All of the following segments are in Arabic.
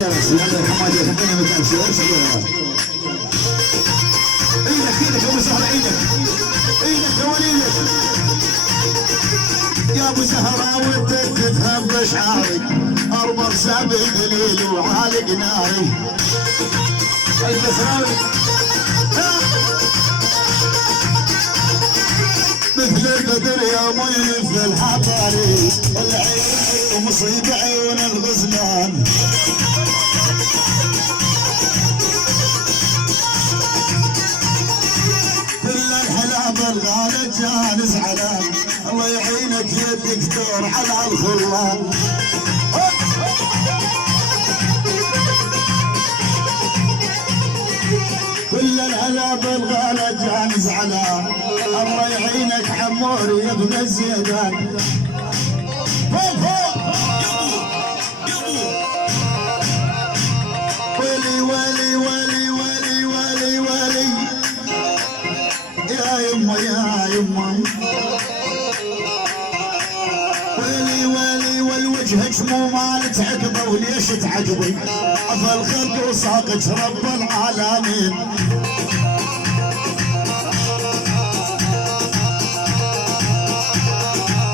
يا ابو زهراوي انت تفهم مشاعري، ارمر سابق دليل وعالق ناري. البزراوي مثل البدر يا مني مثل الحضاري، العين ومصيب عيون الغزلان. كل الحلاب الغالي جان زعلان، الله يعينك يا دكتور على الخلان. كل الحلاب الغالي جان زعلان، الله يعينك حموري يا ابن الزيدان. ويلي ويلي ويلي ويلي ويلي ويلي يا يما يا يما، ويلي ويلي والوجهك مو مالت عقبه، وليش تعجبي عفى الخلق وساقك رب العالمين.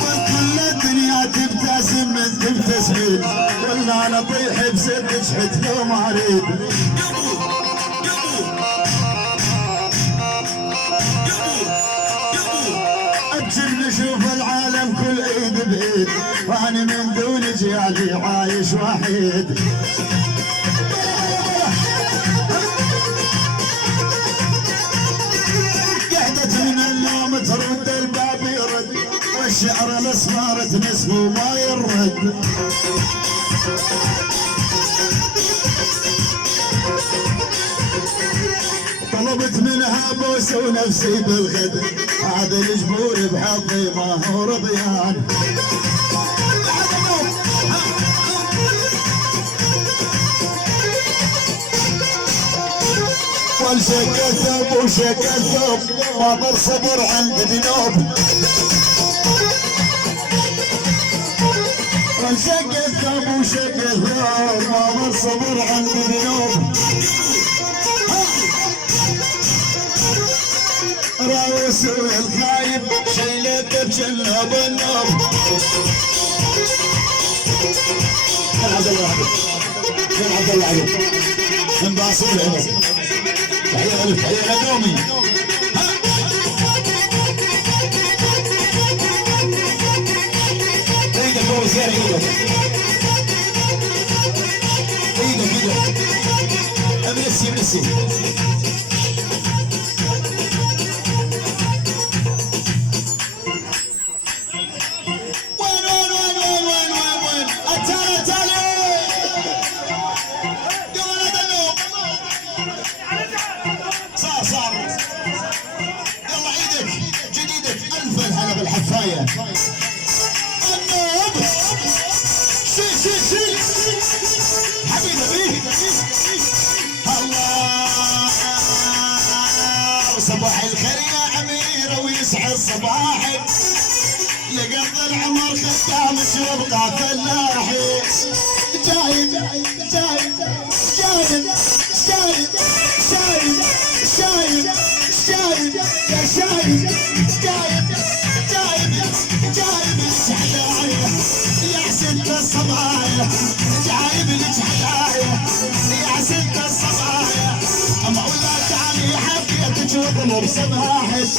وكل الدنيا تبتسم من تبتسمين، ولا انا طيح بسدك حت لو ما اريد. اجل نشوف العالم كل ايد بايد، وانا من دون جيالي عايش وحيد. قعدت من النوم ترد الباب يرد، والشعر الاسمار تنسف وما يرد. طلبت منها بوسه ونفسي بالغد، هذا الجبور بحظي ما هو رضيان. والشق الثوب وشق الثوب، ما ضل صبر عند ذنوب. والشق الثوب وشق الثوب، ما ضل صبر عند ذنوب. راوس الخايب شيلته بجنب النوم. كان عبد الله علي، كان عبد الله علي من باصر العمر. تحية ألف، تحية لنومي. ايدك فوق السيارة، ايدك ايدك ايدك امسي امسي. يلا ايدك جديدك الف الهلا بالحفايه. النوب شيل شيل شيل حبيبي الله. صباح الخير يا عميره ويسعد صباحك، لقضي العمر خدامك وابقى فلاحي. جايد جايد جايد جايد شايد شايد شايد يا شايد جايب جايب جايب الهدايا يا ست الصبايا، جايب لك هدايا يا ست الصبايا. مولا تعالي حبيتك وطلب سماحك،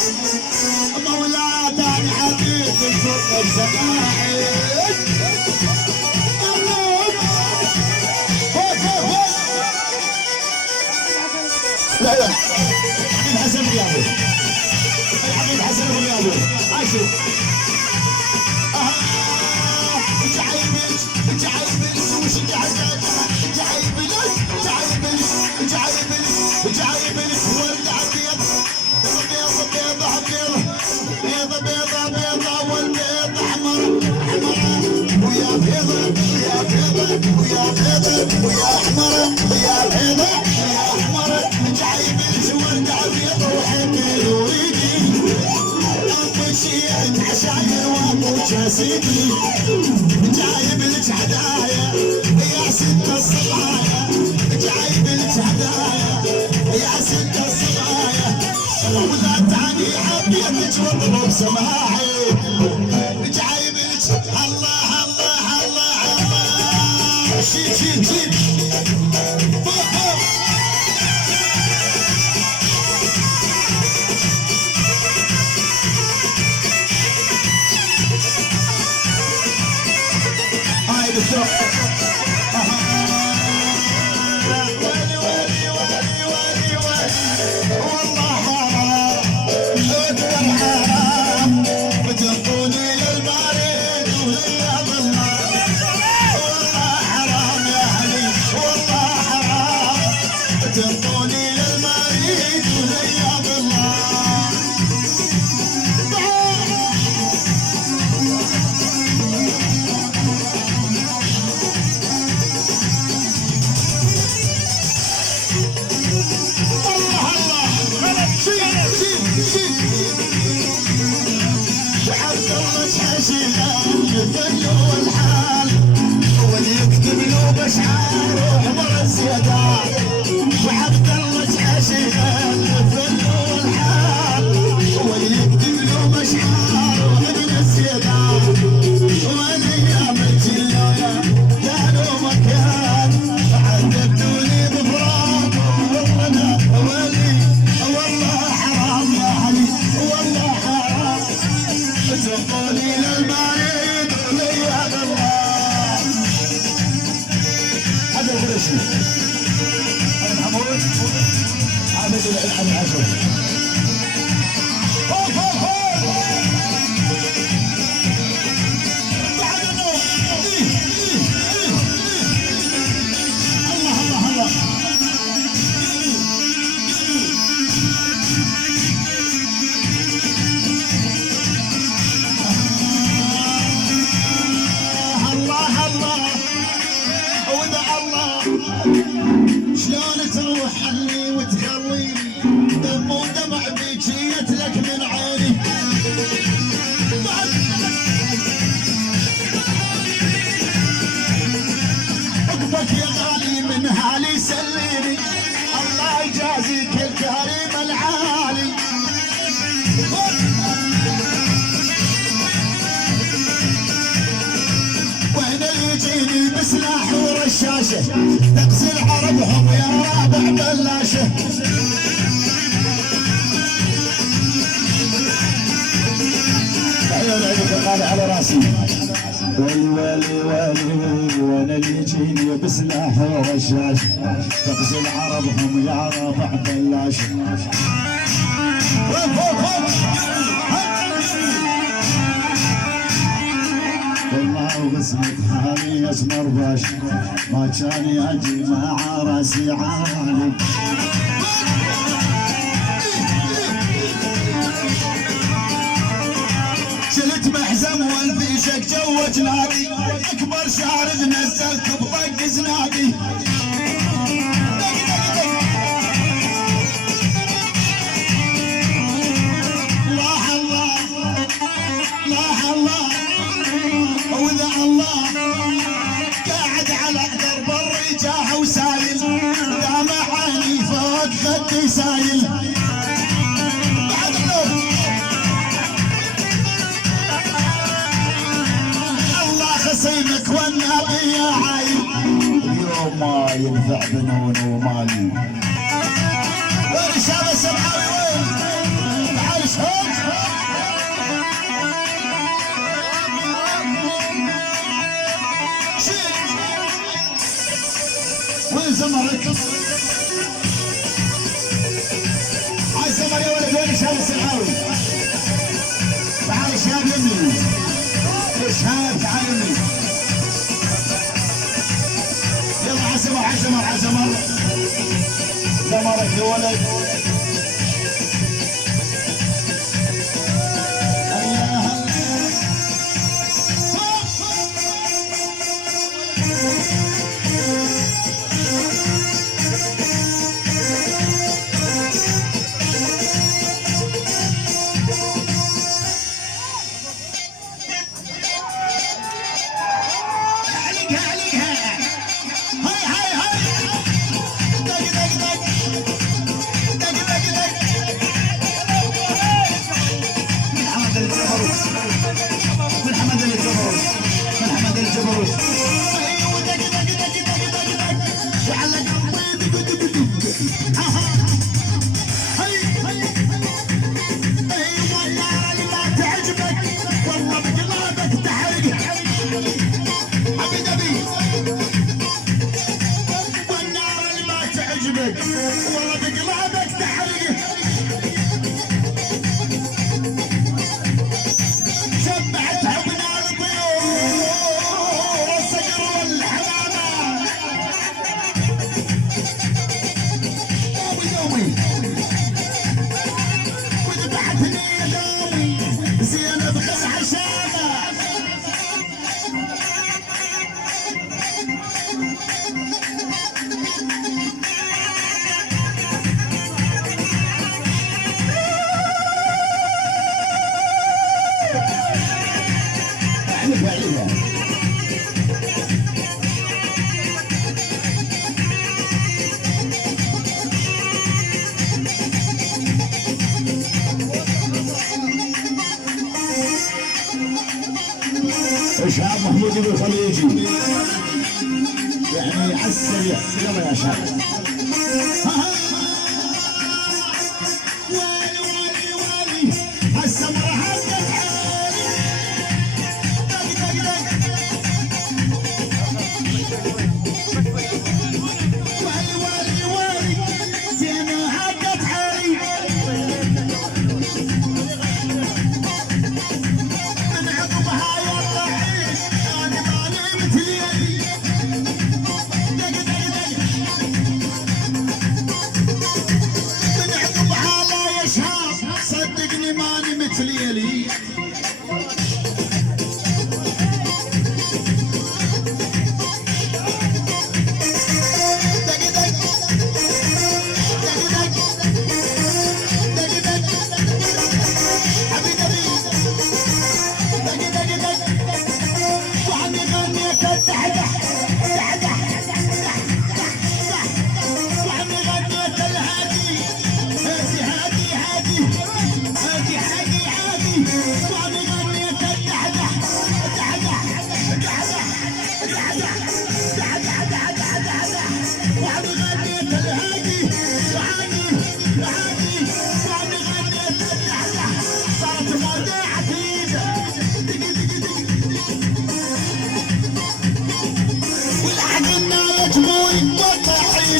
مولا تعالي حبيتك وطلب سماحك. لا لا الحبيب حسن الرياضي، الحبيب حسن الرياضي عاشوا. جايبلك جايبلك وش جايبلك جايبلك جايبلك جايبلك جايبلك ورد ابيض، بيضة بيضة بيضة بيضة بيضة بيضة، والبيض احمر احمر، ويا بيضة ويا بيضة ويا بيضة ويا احمر ويا بيضة ويا احمر. جايبلك ورد ابيض وحبيبي وريدي، اول شيء عشاير وابو جسدي. جايب لك هدايا يا ست الصبايا، ست الصبايا وذا تعني حبيتك واطلب سماعي جايبلك الله الله الله الله شيت شيت شيت هاي بالشوق والحال واللي يكتب له بشعار وحضر الزيادات وعبد الله تعشق الفل والحال واللي يكتب له بشعار وحضر الزيادات والايام الجلايه كانوا مكان عذبتوا لي بفراق والله ولي والله حرام يا علي والله حرام تقولي للمريض ولي هذا الله هذا الفرشي انا محمود عابد العلم العشر هوب هوب هوب بعد النوم الله الله الله شلون تروح عني وتخليني دم ودمع بيك جيت لك من عيني عقبك يا غالي من حالي سليني الله يجازيك الكريم العالي وهنا يجيني بسلاح ورشاشه تقسل عربهم يا رابع بلاشه عيون عينك غالي على راسي ويلي ويلي ويلي وانا اللي يجيني بسلاح ورشاش تقسل عربهم يا رابع بلاشه والله وقسمة حالي اسمر باش ما كان اجي مع راسي عالي شلت محزم والفيشك جو جنادي اكبر شارد نزلت بطق زنادي الله الله الله الله وذا الله قاعد على درب الرجاح وسايل دامع عيني فوق خدي سايل بعد الله خصيمك والنبي يا عايل اليوم ما ينفع بنون ومالي وين شاب السمعاوي وين تعال شوف وين زمرك؟ هاي زمر يا ولد وين شاب السمعاوي؟ تعال شاب يمي شاب تعال يمي يلا عزمر عزمر عزمر زمرك يا ولد والله بقلبك تحرق شبعتها بنار الطيور الصقر والحمامة دومي وذبحتني يا دومي زينب قزح شامة شهاب محمود الخليجي يعني عالسريع يلا يا شهاب والي والي والي السمرة هبت عالي دق دق دق والي والي والي زينة هبت عالي من عقبها صدقني ماني مثل يلي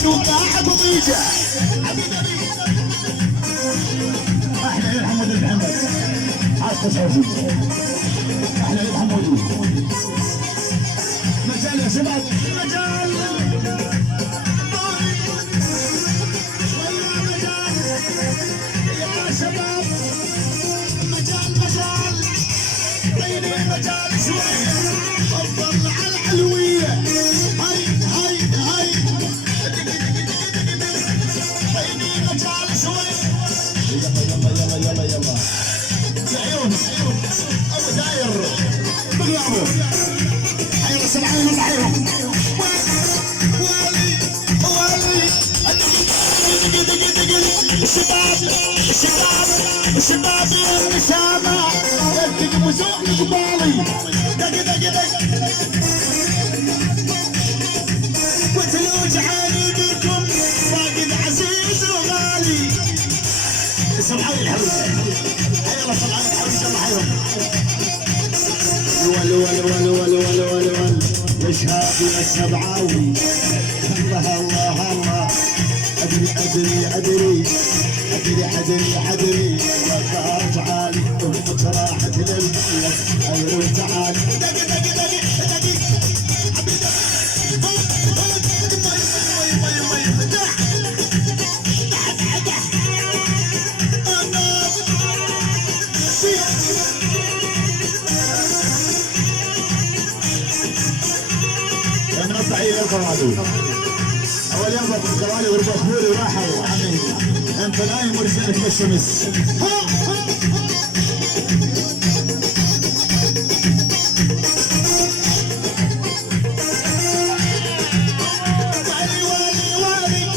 وقاعد وضيجة احلى عيد حمود محمد عاش تسعود احلى عيد حمودي مجال يا شباب مجال يا شباب مجال طيني مجال شوية افضل على العلوية هاي يلا يا عيون ابو داير بغلابه حيلا سمعين العيون والي الشباب يا النسامة يدق وزوق قبالي دق وتلوج عالي بكم فاقد عزيز وغالي سمعين الحوزة حيلا سمعين الحوزة الله حيهم ول يا شهاب يا السبعاوي الله أدري وقعت عالي أمك راحت للملك أيرو تعالي من الضعيف القوادي اول يوم في القوادي وربط بوري راحوا عمي انت نايم ورجالك بالشمس والي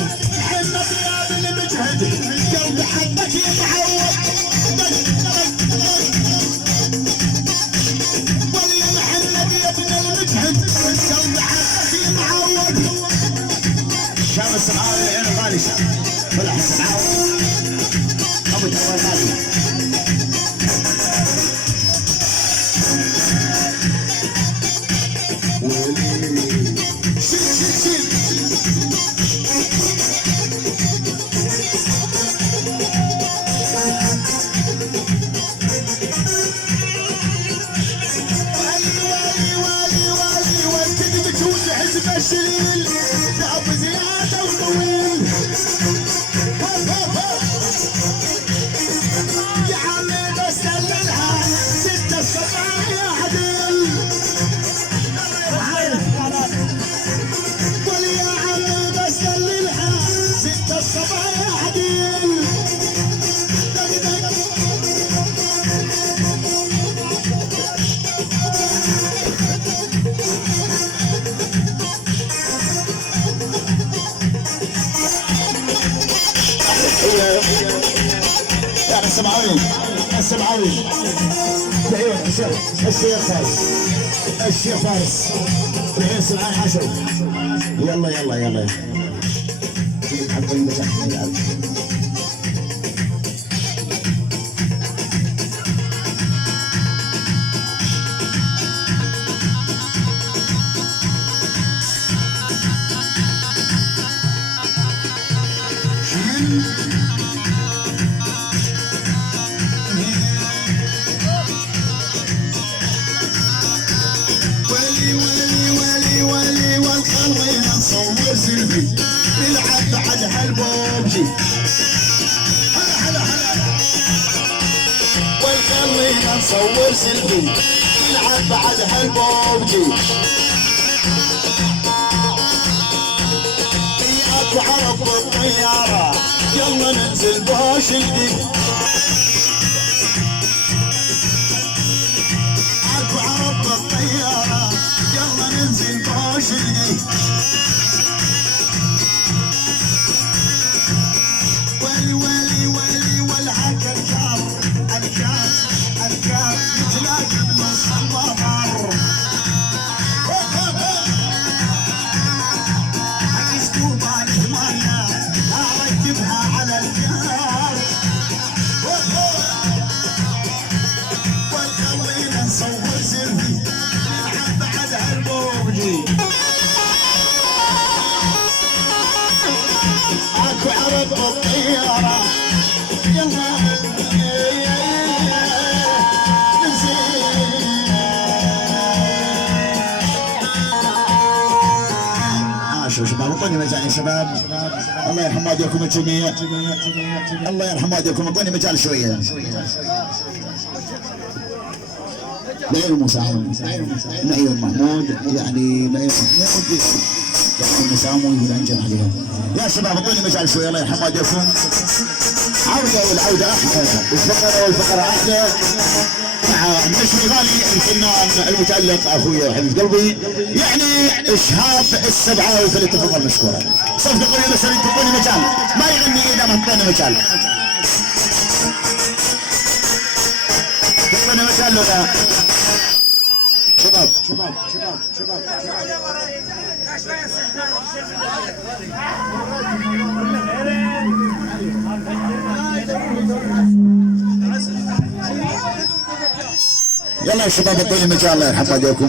حنا ثياب المجهد قلب حبك يتعود والي محمد يا ابن المجهد قلب حبك معود شام السعادة العين الغالي طلع السمعاوي ابو التوالي شيل شيل الشليل تعب زيادة وطويل يا عمي بس دللها 6 7 يا عدل قول يا عمي بس دللها 6 7 يا عدل يعني السمعاوي ايوه الشيخ فارس الحين سمعان حشو يلا صور سيلفي نلعب بعد هالبوبجي هلا والخلينا نصور سيلفي نلعب بعد هالبوبجي اكو عرب بالطيارة يلا ننزل بوشلدي اكو عرب بالطيارة يلا ننزل بوشلدي الكار يتلاقى بنص المطر اسكوبة المية اركبها على الكار وخلينا نصور سيلفي نلعب بعد هالبوبجي اكو عرب بالطيارة يلا شباب اعطوني مجال يا شباب الله يرحم والديكم الجميع الله يرحم والديكم اعطوني مجال شويه نعيم مساعون نعيم محمود يعني نعيم محمود يعني مساعون والانجل عليهم يا شباب اعطوني مجال شويه الله يرحم والديكم عوده والعوده احلى والفقره احلى مع النجم الغالي الفنان المتألق اخوي وحبيب قلبي يعني شهاب السبعاوي فليتفضل مشكورا. صفقه قويه بس تعطوني مجال ما يغني اذا ما تعطوني مجال. تعطوني مجال ولا شباب يلا يا شباب اعطوني مجال الله يرحم والديكم.